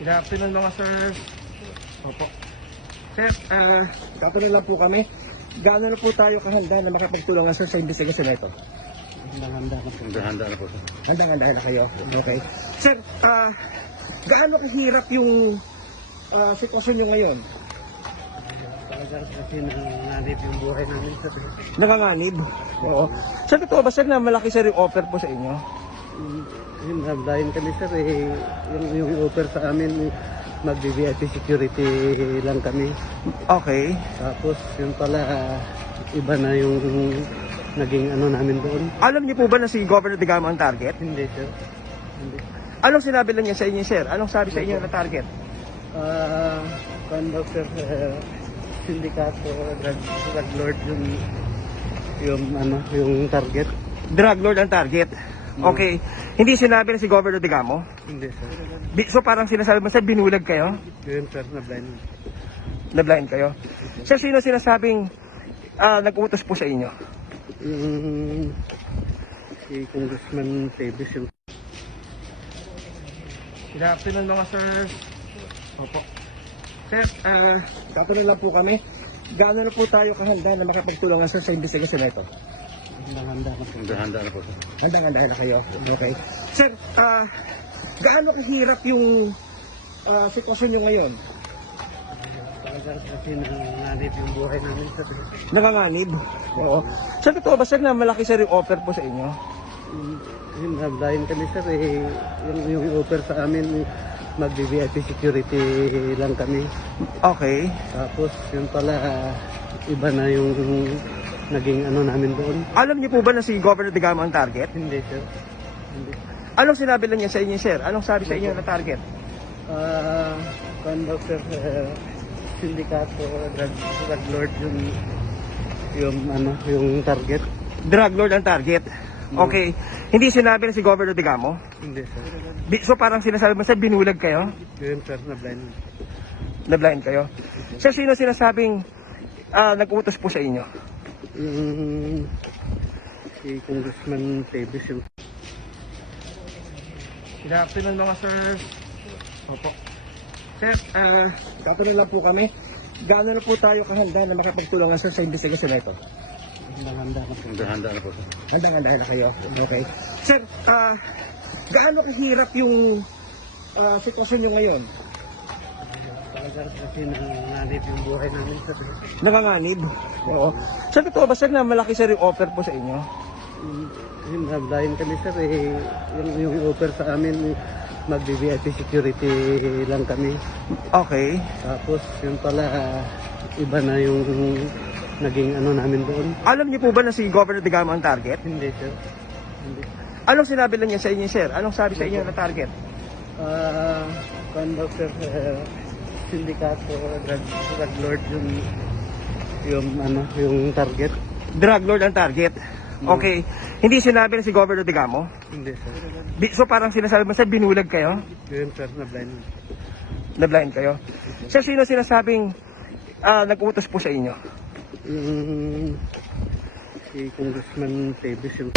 Good afternoon mga sir. Opo. Sir, tatanong lang po kami. Gaano na po tayo kahanda na makipagtulungan sir sa investigasyon na ito? Handa na po sir. Handang-handa na kayo? Okay. Sir, gaano kahirap yung sitwasyon nyo ngayon? Talagang kasi nanganib yung buhay namin sir. Nanganganib? Oo. Sir, totoo ba sir na malaki sir yung offer po sa inyo? Yung nablayan kami sir yung offer sa amin mag-VIP security lang kami. Okay. Tapos yun pala iba na yung naging ano namin doon. Alam niyo po ba na si Governor Digamo ang target? Hindi sir. Hindi. Anong sinabi lang niya sa inyo sir? Anong sabi sa inyo na target? Kung daw sir sindikato drug lord yung target. Drug lord ang target? Okay. Hindi sinabi na si Governor Digamo? Hindi sir. So parang sinasabi mo sir, binulag kayo? Yun sir, nablayan. Nablayan kayo? Sir, sino sinasabing nag-utos po sa inyo? Yung si Congressman Davis yung Good afternoon mga sir. Opo. Sir, tatanong lang po kami. Gaano na po tayo kahanda na makipagtulungan sir sa investigasyon na ito? handa na po sir. Handang-handa na kayo? Okay. Sir, gaano kahirap yung sitwasyon nyo ngayon? Talagang kasi nanganib yung buhay namin sir. Nanganganib? Oo. Sir, totoo ba sir na malaki sir yung offer po sa inyo? Yung nablayan kami sir yung offer sa amin mag-VIP security lang kami. Okay. Tapos yun pala iba na yung naging ano namin doon. Alam niyo po ba na si Governor Digamo ang target? Hindi sir. Hindi. Anong sinabi lang niya sa inyo sir? Anong sabi sa inyo na target? Kung daw sir sindikato drug lord yung target. Drug lord ang target? Okay. Hindi sinabi na si Governor Digamo? Hindi sir. So parang sinasabi mo sir, binulag kayo? Yun sir, nablayan. Nablayan kayo? Sir, sino sinasabing nag-utos po sa inyo? Yung si Congressman Davis yung Good afternoon mga sir. Opo. Sir, tatanong lang po kami. Gaano na po tayo kahanda na makipagtulungan sir sa investigasyon na ito? handa na po sir. Handang-handa na kayo? Okay. Sir, gaano kahirap yung sitwasyon nyo ngayon? Talagang kasi nanganib yung buhay namin sir. Nanganganib? Oo. Sir, totoo ba sir na malaki sir yung offer po sa inyo? Yung nablayan kami sir yung offer sa amin mag-VIP security lang kami. Okay. Tapos yun pala iba na yung naging ano namin doon. Alam niyo po ba na si Governor Digamo ang target? Hindi sir. Hindi. Anong sinabi lang niya sa inyo sir? Anong sabi sa inyo na target? Kung daw sir sindikato drug lord yung target. Drug lord ang target? Okay. Hindi sinabi na si Governor Digamo? Hindi sir. So parang sinasabi mo sir, binulag kayo? Yun sir, nablayan. Nablayan kayo? Sir, sino sinasabing nag-utos po sa inyo? Yung si Congressman Davis yung